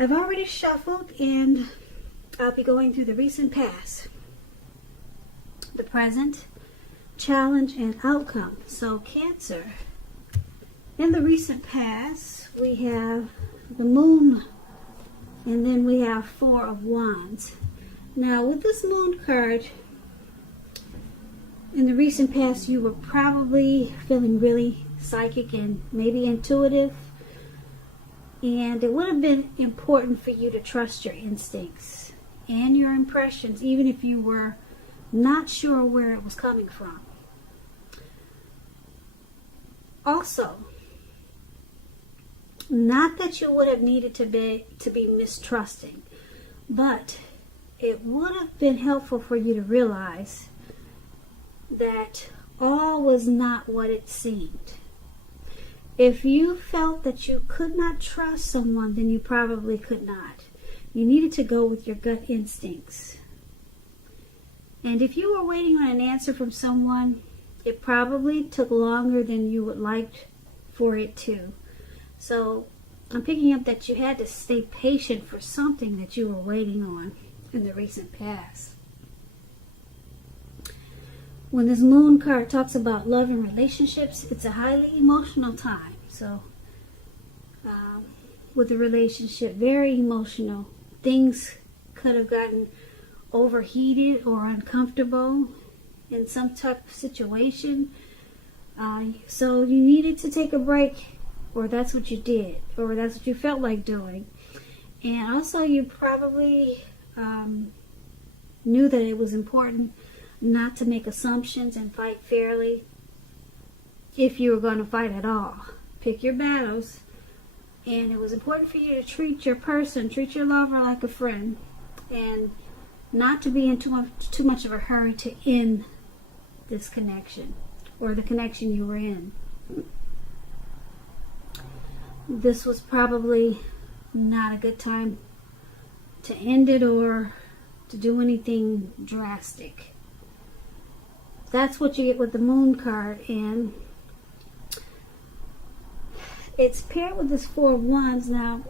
I've already shuffled, and I'll be going through the recent past, the present, challenge, and outcome. So Cancer, in the recent past, we have the Moon, and then we have Four of Wands. Now, with this Moon card, in the recent past, you were probably feeling really psychic and maybe intuitive. And it would have been important for you to trust your instincts and your impressions, even if you were not sure where it was coming from. Also, not that you would have needed to be mistrusting, but it would have been helpful for you to realize that all was not what it seemed. If you felt that you could not trust someone, then you probably could not. You needed to go with your gut instincts. And if you were waiting on an answer from someone, it probably took longer than you would like for it to. So I'm picking up that you had to stay patient for something that you were waiting on in the recent past. When this Moon card talks about love and relationships, it's a highly emotional time. So, with the relationship, very emotional. Things could have gotten overheated or uncomfortable in some type of situation. So you needed to take a break, or that's what you did, or that's what you felt like doing. And also you probably knew that it was important not to make assumptions and fight fairly if you were going to fight at all. Pick your battles. And it was important for you to treat your person, treat your lover like a friend, and not to be in too much of a hurry to end this connection or the connection you were in. This was probably not a good time to end it or to do anything drastic. That's what you get with the Moon card, and it's paired with this Four of Wands. Now,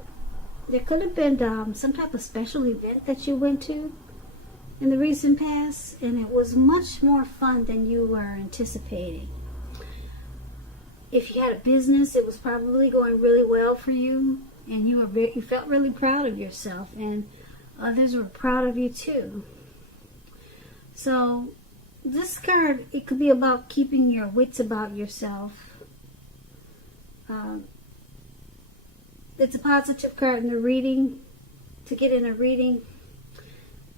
there could have been some type of special event that you went to in the recent past, and it was much more fun than you were anticipating. If you had a business, it was probably going really well for you, and you felt really proud of yourself, and others were proud of you too. So this card, it could be about keeping your wits about yourself. It's a positive card in the reading. To get in a reading,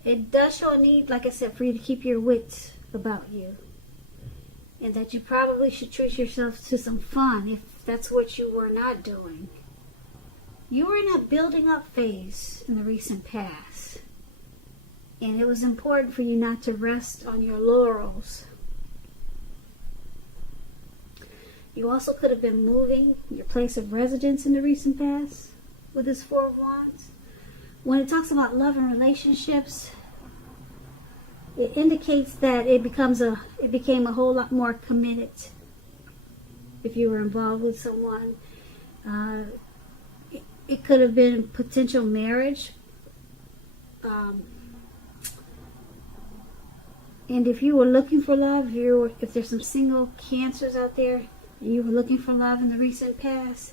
it does show a need, like I said, for you to keep your wits about you. And that you probably should treat yourself to some fun if that's what you were not doing. You were in a building up phase in the recent past. And it was important for you not to rest on your laurels. You also could have been moving your place of residence in the recent past with this Four of Wands. When it talks about love and relationships, it indicates that it became a whole lot more committed if you were involved with someone. It could have been potential marriage. And if you were looking for love, if there's some single Cancers out there, and you were looking for love in the recent past,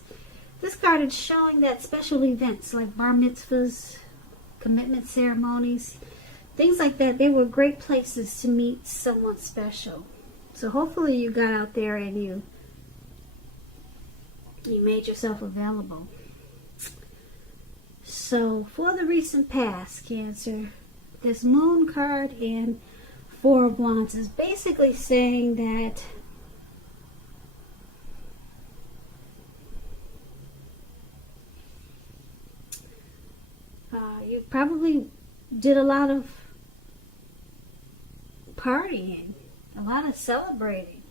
this card is showing that special events like bar mitzvahs, commitment ceremonies, things like that, they were great places to meet someone special. So hopefully you got out there and you made yourself available. So for the recent past, Cancer, this Moon card and Four of Wands is basically saying that you probably did a lot of partying, a lot of celebrating.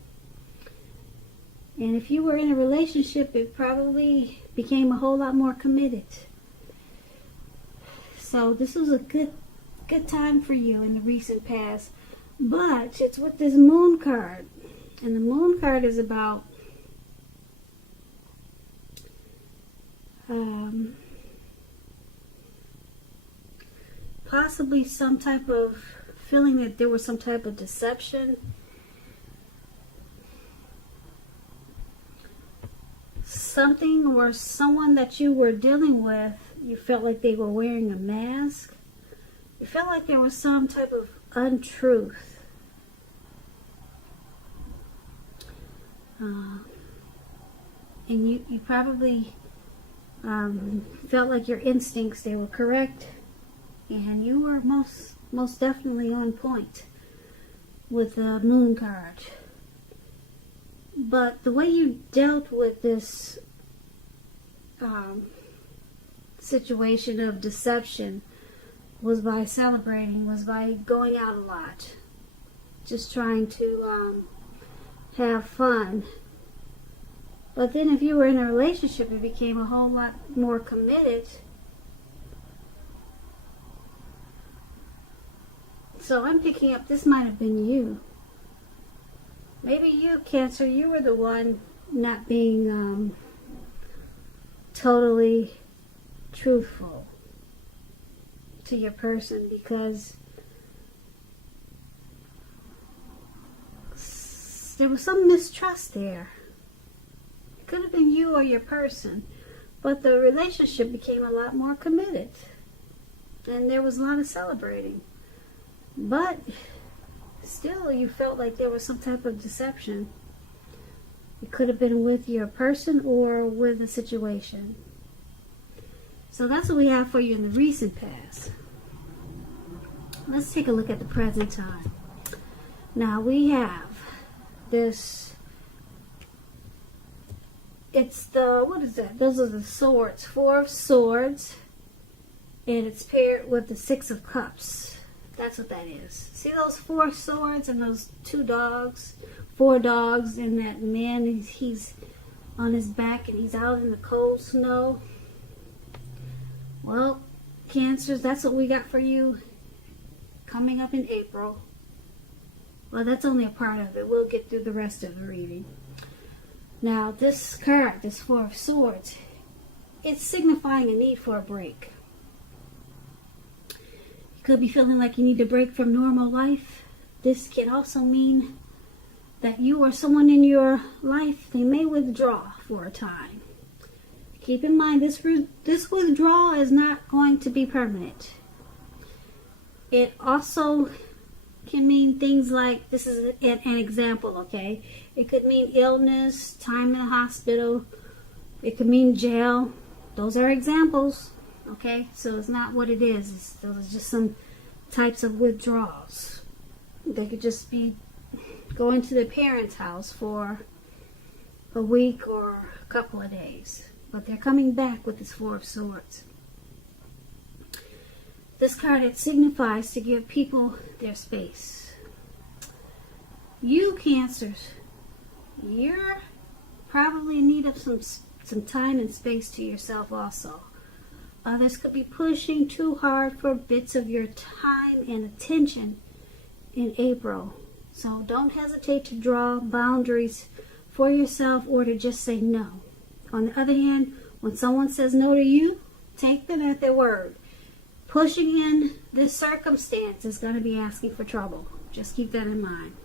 And if you were in a relationship, it probably became a whole lot more committed. So this was a good time for you in the recent past. But it's with this Moon card. And the Moon card is about possibly some type of feeling that there was some type of deception. Something or someone that you were dealing with, you felt like they were wearing a mask. You felt like there was some type of untruth. And you probably felt like your instincts, they were correct. And you were most definitely on point with the moon card. But the way you dealt with this situation of deception was by celebrating, was by going out a lot, just trying to have fun. But then if you were in a relationship, it became a whole lot more committed. So I'm picking up, this might have been you. Maybe you, Cancer, you were the one not being totally truthful to your person, because there was some mistrust there. It could have been you or your person, but the relationship became a lot more committed, and there was a lot of celebrating. But still, you felt like there was some type of deception. It could have been with your person or with a situation. So that's what we have for you in the recent past. Let's take a look at the present time. Now we have this, it's the, what is that? Those are the swords, 4 of swords, and it's paired with the 6 of cups. That's what that is. See those 4 swords and those 2 dogs, 4 dogs, and that man, he's on his back and he's out in the cold snow. Well, Cancers, that's what we got for you coming up in April. Well, that's only a part of it. We'll get through the rest of the reading. Now, this card, this 4 of swords, it's signifying a need for a break. You could be feeling like you need to break from normal life. This can also mean that you or someone in your life, they may withdraw for a time. Keep in mind, this withdrawal is not going to be permanent. It also can mean things like, this is an example, okay? It could mean illness, time in the hospital. It could mean jail. Those are examples, okay? So it's not what it is. Those are just some types of withdrawals. They could just be going to their parents' house for a week or a couple of days. But they're coming back with this 4 of swords. This card, it signifies to give people their space. You, Cancers, you're probably in need of some time and space to yourself also. Others could be pushing too hard for bits of your time and attention in April. So don't hesitate to draw boundaries for yourself or to just say no. On the other hand, when someone says no to you, take them at their word. Pushing in this circumstance is going to be asking for trouble. Just keep that in mind.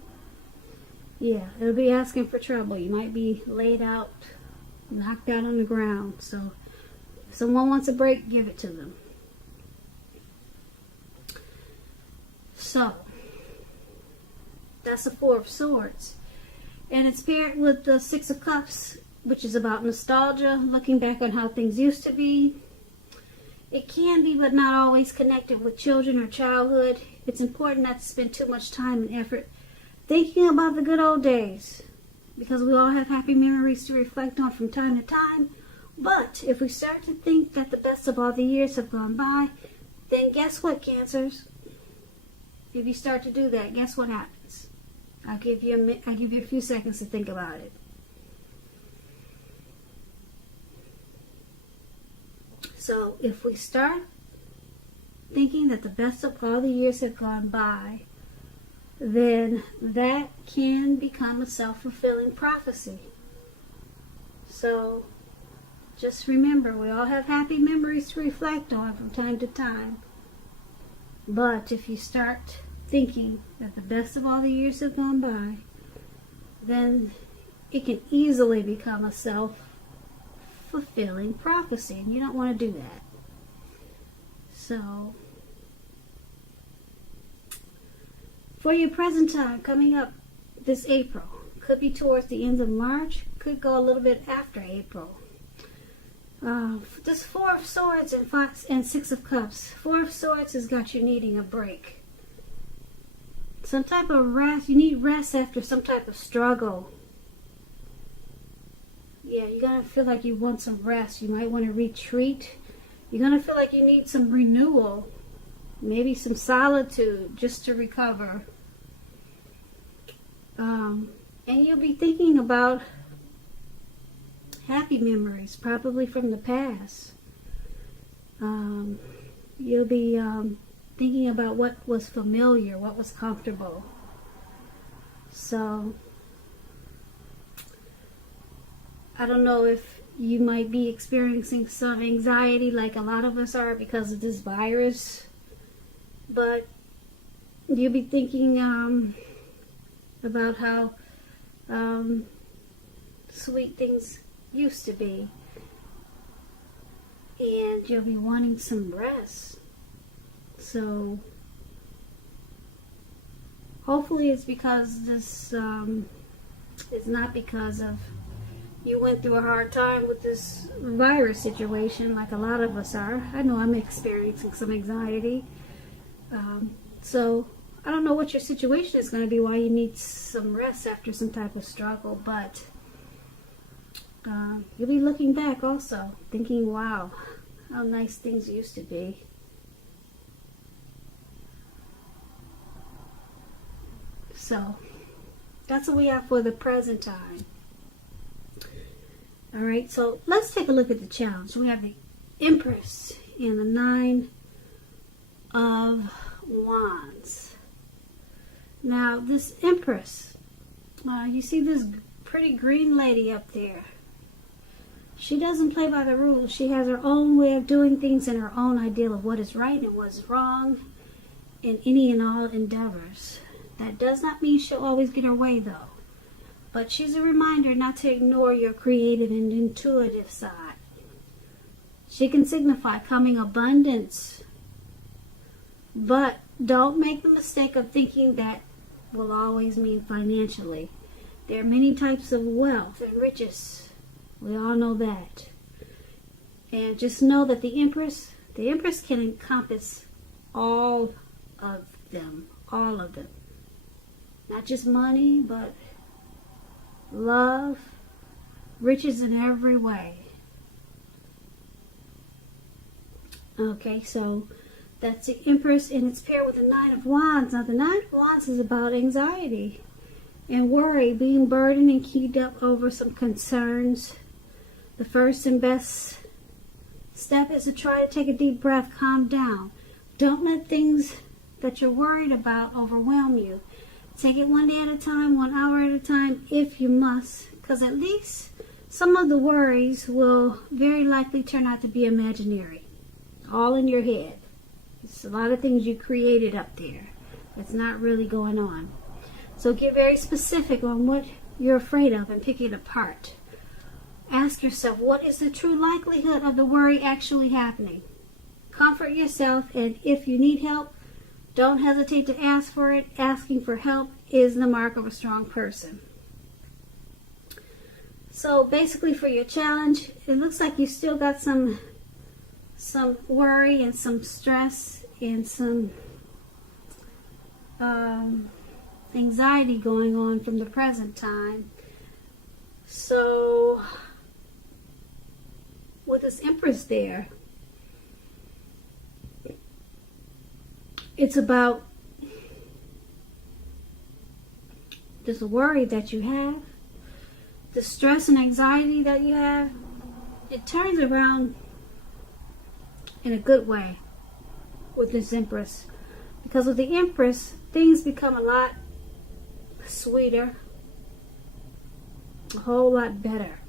Yeah, it'll be asking for trouble. You might be laid out, knocked out on the ground. So if someone wants a break, give it to them. So that's the 4 of swords. And it's paired with the 6 of cups, which is about nostalgia, looking back on how things used to be. It can be, but not always, connected with children or childhood. It's important not to spend too much time and effort thinking about the good old days, because we all have happy memories to reflect on from time to time. But if we start to think that the best of all the years have gone by, then guess what, Cancers? If you start to do that, guess what happens? I'll give you a few seconds to think about it. So if we start thinking that the best of all the years have gone by, then that can become a self-fulfilling prophecy. So just remember, we all have happy memories to reflect on from time to time. But if you start thinking that the best of all the years have gone by, then it can easily become a self-fulfilling prophecy, and you don't want to do that. So, for your present time coming up this April, could be towards the end of March, could go a little bit after April. This Four of Swords and Six of Cups. Four of Swords has got you needing a break. Some type of rest. You need rest after some type of struggle. Yeah, you're going to feel like you want some rest. You might want to retreat. You're going to feel like you need some renewal. Maybe some solitude just to recover. And you'll be thinking about happy memories, probably from the past. You'll be thinking about what was familiar, what was comfortable. So, I don't know if you might be experiencing some anxiety like a lot of us are because of this virus, but you'll be thinking about how sweet things used to be, and you'll be wanting some rest. So hopefully it's because this is not because of you went through a hard time with this virus situation like a lot of us are. I know I'm experiencing some anxiety. So I don't know what your situation is going to be, why you need some rest after some type of struggle, but you'll be looking back also, thinking, wow, how nice things used to be. So, that's what we have for the present time. Alright, so let's take a look at the challenge. We have the Empress and the Nine of Wands. Now, this Empress, you see this pretty green lady up there. She doesn't play by the rules. She has her own way of doing things and her own ideal of what is right and what is wrong in any and all endeavors. That does not mean she'll always get her way, though. But she's a reminder not to ignore your creative and intuitive side. She can signify coming abundance. But don't make the mistake of thinking that will always mean financially. There are many types of wealth and riches. We all know that. And just know that the Empress can encompass all of them. All of them. Not just money, but love, riches in every way. Okay, so that's the Empress, and it's paired with the Nine of Wands. Now, the Nine of Wands is about anxiety and worry, being burdened and keyed up over some concerns. The first and best step is to try to take a deep breath, calm down. Don't let things that you're worried about overwhelm you. Take it one day at a time, 1 hour at a time, if you must, because at least some of the worries will very likely turn out to be imaginary, all in your head. It's a lot of things you created up there that's not really going on. So get very specific on what you're afraid of and pick it apart. Ask yourself, what is the true likelihood of the worry actually happening? Comfort yourself, and if you need help, don't hesitate to ask for it. Asking for help is the mark of a strong person. So basically for your challenge, it looks like you still got some worry and some stress and some anxiety going on from the present time. So with this Empress there, it's about this worry that you have, the stress and anxiety that you have. It turns around in a good way with this Empress. Because with the Empress, things become a lot sweeter, a whole lot better.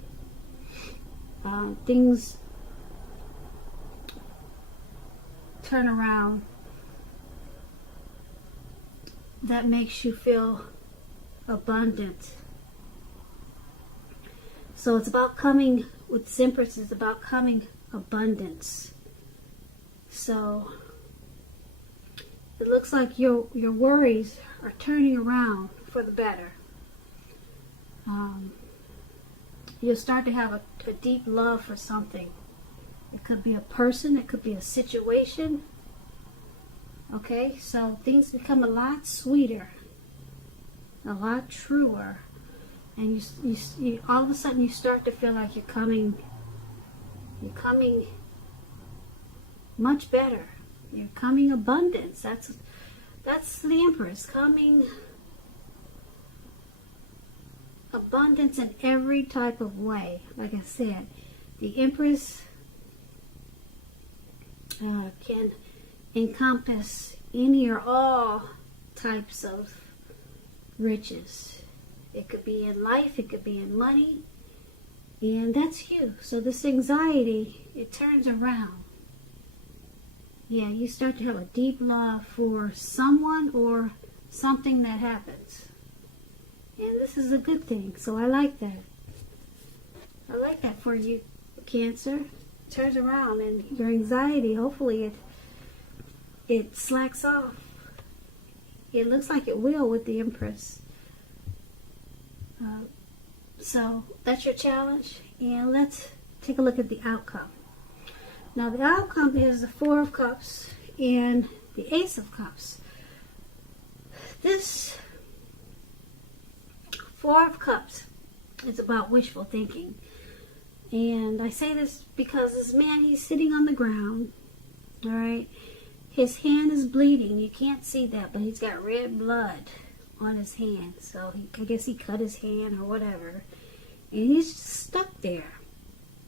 Things turn around that makes you feel abundant. So it's about coming, with this Empress, it's about coming abundance. So it looks like your worries are turning around for the better. You'll start to have a deep love for something. It could be a person, it could be a situation. Okay, so things become a lot sweeter, a lot truer, and you all of a sudden you start to feel like you're coming much better. You're coming abundance. That's the Empress, coming abundance in every type of way. Like I said, the Empress can encompass any or all types of riches. It could be in life, it could be in money, and that's you. So this anxiety, it turns around. Yeah, you start to have a deep love for someone or something that happens. And this is a good thing, so I like that. I like that for you, Cancer. It turns around, and your anxiety, hopefully it slacks off. It looks like it will with the Empress. So that's your challenge, and let's take a look at the outcome. Now the outcome is the Four of Cups and the Ace of Cups. This Four of Cups is about wishful thinking. And I say this because this man, he's sitting on the ground, all right? His hand is bleeding. You can't see that, but he's got red blood on his hand. So I guess he cut his hand or whatever. And he's just stuck there.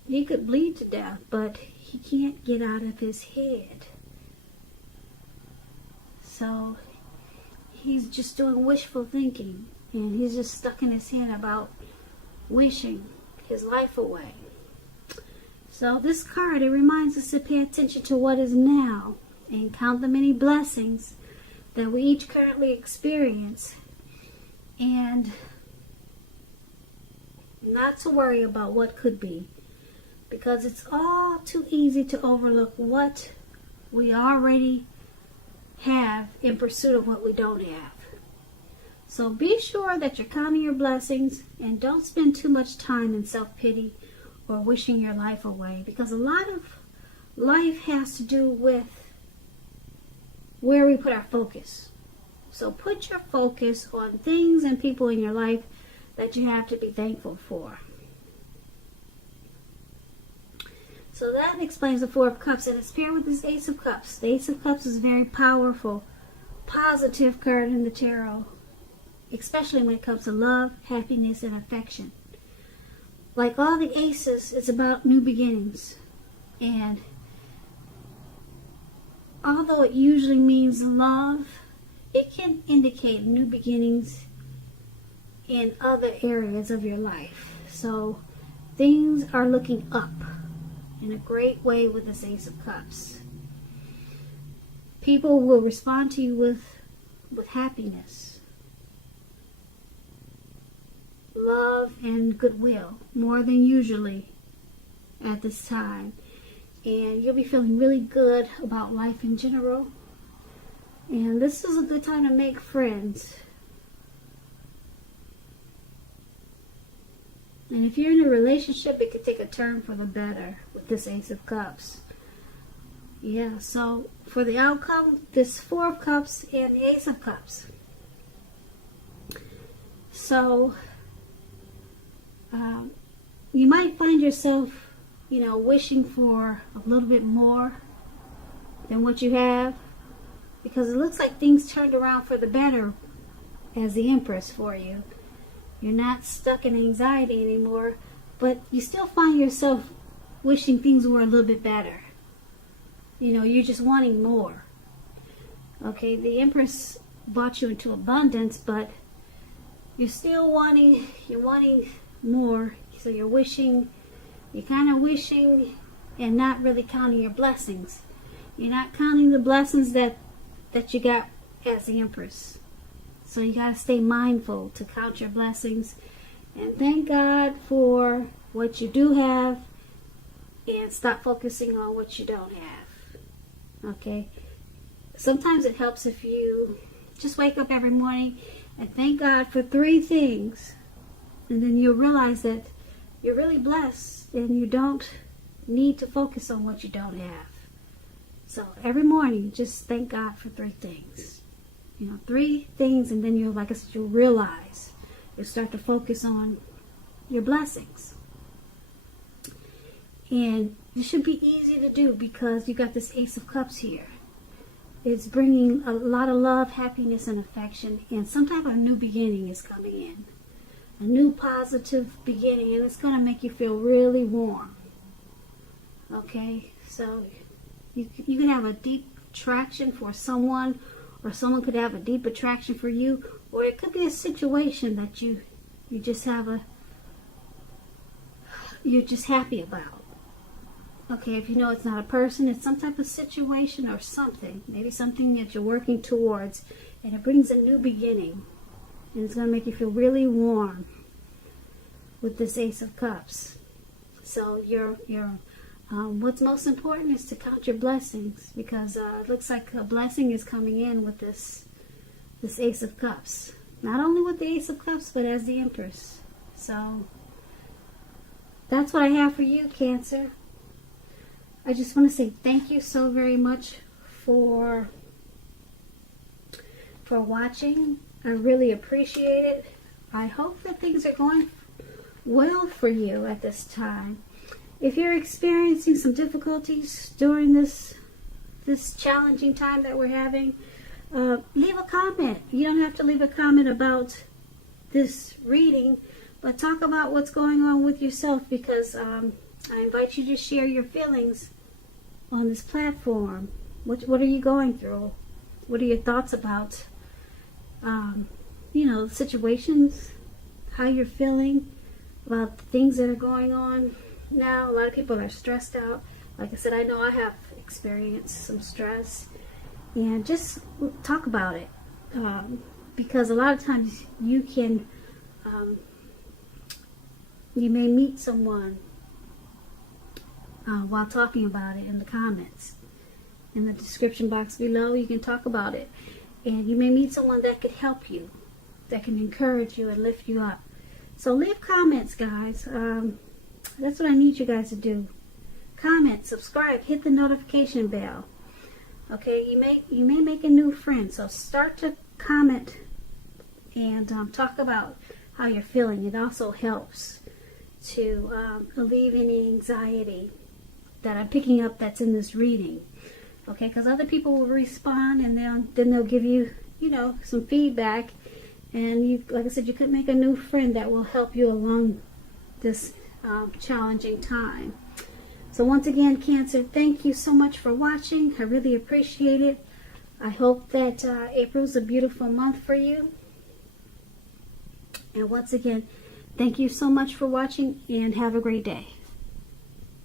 He could bleed to death, but he can't get out of his head. So he's just doing wishful thinking. And he's just stuck in his head about wishing his life away. So this card, it reminds us to pay attention to what is now and count the many blessings that we each currently experience, and not to worry about what could be, because it's all too easy to overlook what we already have in pursuit of what we don't have. So be sure that you're counting your blessings and don't spend too much time in self-pity or wishing your life away, because a lot of life has to do with where we put our focus. So put your focus on things and people in your life that you have to be thankful for. So that explains the Four of Cups, and it's paired with this Ace of Cups. The Ace of Cups is a very powerful, positive card in the tarot, especially when it comes to love, happiness, and affection. Like all the aces, it's about new beginnings. And although it usually means love, it can indicate new beginnings in other areas of your life. So things are looking up in a great way with this Ace of Cups. People will respond to you with happiness, love, and goodwill, more than usually at this time. And you'll be feeling really good about life in general. And this is a good time to make friends. And if you're in a relationship, it could take a turn for the better with this Ace of Cups. Yeah, so for the outcome, this Four of Cups and the Ace of Cups. So you might find yourself, wishing for a little bit more than what you have, because it looks like things turned around for the better as the Empress for you. You're not stuck in anxiety anymore, but you still find yourself wishing things were a little bit better. You're just wanting more. Okay, the Empress brought you into abundance, but you're still wanting more. So you're kind of wishing and not really counting your blessings. You're not counting the blessings that you got as the Empress. So you got to stay mindful to count your blessings and thank God for what you do have and stop focusing on what you don't have. Okay? Sometimes it helps if you just wake up every morning and thank God for 3 things. And then you'll realize that you're really blessed and you don't need to focus on what you don't have. So every morning, just thank God for 3 things. 3 things, and then you'll, like I said, you'll realize. You'll start to focus on your blessings. And it should be easy to do because you got this Ace of Cups here. It's bringing a lot of love, happiness, and affection, and some type of new beginning is coming in. A new positive beginning, and it's going to make you feel really warm. Okay, so you can have a deep attraction for someone, or someone could have a deep attraction for you, or it could be a situation that you're just happy about. Okay, if you know it's not a person, it's some type of situation or something. Maybe something that you're working towards, and it brings a new beginning. And it's going to make you feel really warm with this Ace of Cups. So what's most important is to count your blessings, because it looks like a blessing is coming in with this Ace of Cups. Not only with the Ace of Cups, but as the Empress. So that's what I have for you, Cancer. I just want to say thank you so very much for watching. I really appreciate it. I hope that things are going well for you at this time. If you're experiencing some difficulties during this challenging time that we're having, leave a comment. You don't have to leave a comment about this reading, but talk about what's going on with yourself, because I invite you to share your feelings on this platform. What are you going through? What are your thoughts about situations, how you're feeling about the things that are going on now? A lot of people are stressed out. Like I said, I know I have experienced some stress, and just talk about it, because a lot of times you may meet someone while talking about it in the comments. In the description box below, you can talk about it. And you may meet someone that could help you, that can encourage you and lift you up. So leave comments, guys. That's what I need you guys to do. Comment, subscribe, hit the notification bell. Okay, you may make a new friend. So start to comment and talk about how you're feeling. It also helps to alleviate any anxiety that I'm picking up that's in this reading. Okay, because other people will respond, and then they'll give you, some feedback, and you, like I said, you could make a new friend that will help you along this challenging time. So once again, Cancer, thank you so much for watching. I really appreciate it. I hope that April's a beautiful month for you. And once again, thank you so much for watching, and have a great day.